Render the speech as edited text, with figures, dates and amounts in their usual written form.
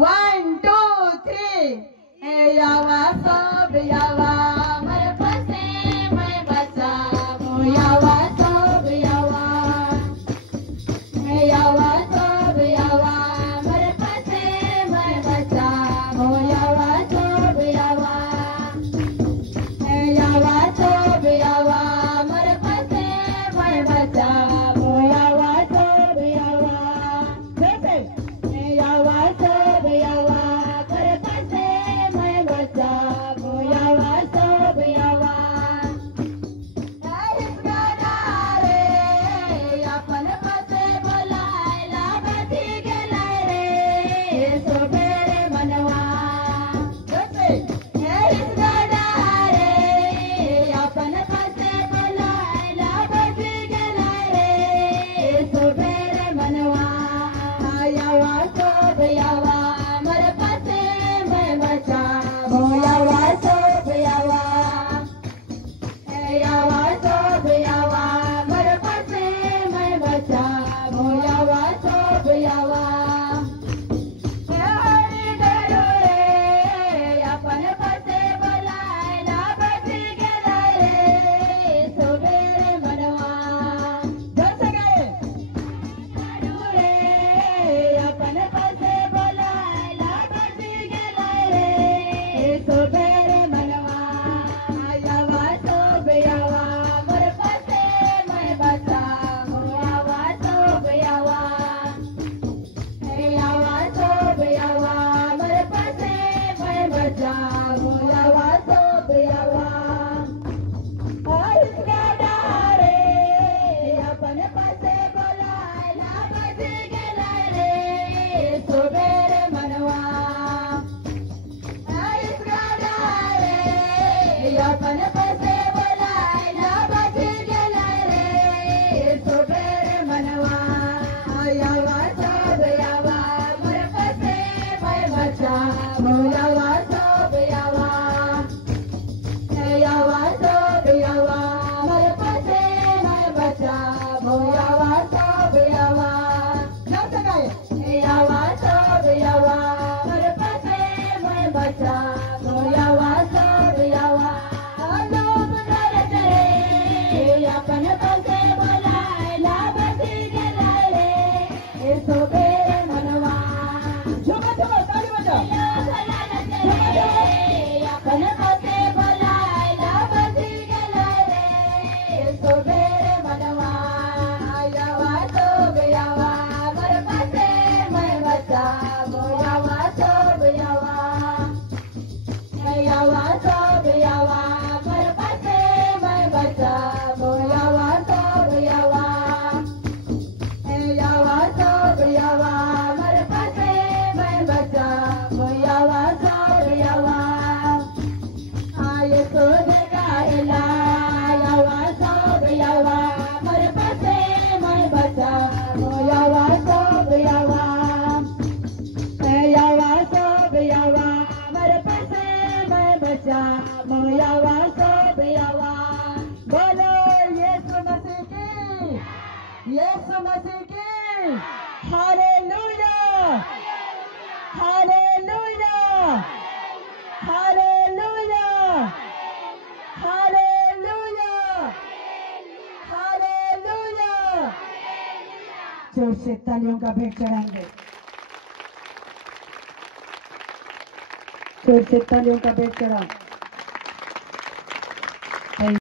1 2 3 ए यावा सब यावा मर पसे मैं बचा मो यावा सब यावा ए यावा सब यावा मर पसे मैं बचा मो यावा सब यावा ए यावा सब यावा मर पसे मैं बचा मो यावा सब यावा कैसे ए यावा सब यावा कर पसे मैं बचा मो यावा सब यावा काहीच करणार रे आपण पसे बोलायला कधी गेलाय रे सोबेरे मनवा कैसे काहीच करणार रे आपण पसे बोलायला कधी गेलाय रे सोबेरे मनवा यावा सब यावा मर पसे मैं बचा मो यावा सब यावा ए यावा सब यावा मर पसे मैं बचा मो यावा सब यावा हरी डरो रे आपण पसे बोलायला कधी गेलाय रे सोबेरे मनवा जसं काय डरो रे आपण पसे बोलायला कधी गेलाय रे सोबेरे मनवा यावा सब यावा मर पसे मैं बचा मो यावा सब यावा ए यावा सब यावा मर पसे मैं बचा मो यावा सब यावा काहीच करणार रे आपण पसे बोलायला कधी गेलाय रे सोबेरे मनवा काहीच करणार रे आपण पसे बोलायला कधी गेलाय रे सोबेरे मनवा यावा सब यावा मर पसे मैं बचा मो यावा सब यावा ए यावा सब यावा मर पसे मैं बचा मो यावा सब यावा जसं काय ए यावा सब यावा मर पसे मैं बचा मो यावा सब यावा लोभ करत रे आपण पसे बोलायला कधी गेलाय रे सोबेरे मनवा झुमा झुमा ताली वाजव आपण पसे बोलायला कधी गेलाय रे सोबेरे मनवा यावा सब यावा मर पसे मैं बचा मो यावा सब यावा ए यावा सब यावा मर पसे मैं बचा मो यावा सब यावा ए यावा सब यावा मर पसे मैं बचा मो यावा सब यावा आये सोने गायला यावा सब यावा मर पसे मैं बचा मो यावा सब यावा ए यावा सब यावा मर पसे मैं बचा मो यावा सब यावा बोलो यीशु मसीह की hallelujah hallelujah hallelujah hallelujah hallelujah जोर से तालियों का भेंट चढ़ाएंगे जोर से तालियों का भेंट चढ़ाओ